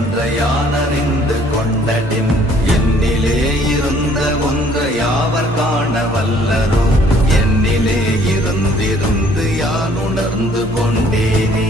ஒன்றையானறிந்து கொண்டடின் என்னிலே இருந்த ஒன்றை யாவர் காண வல்லரோ என்னிலே இருந்திருந்து யான் உணர்ந்து கொண்டேனே.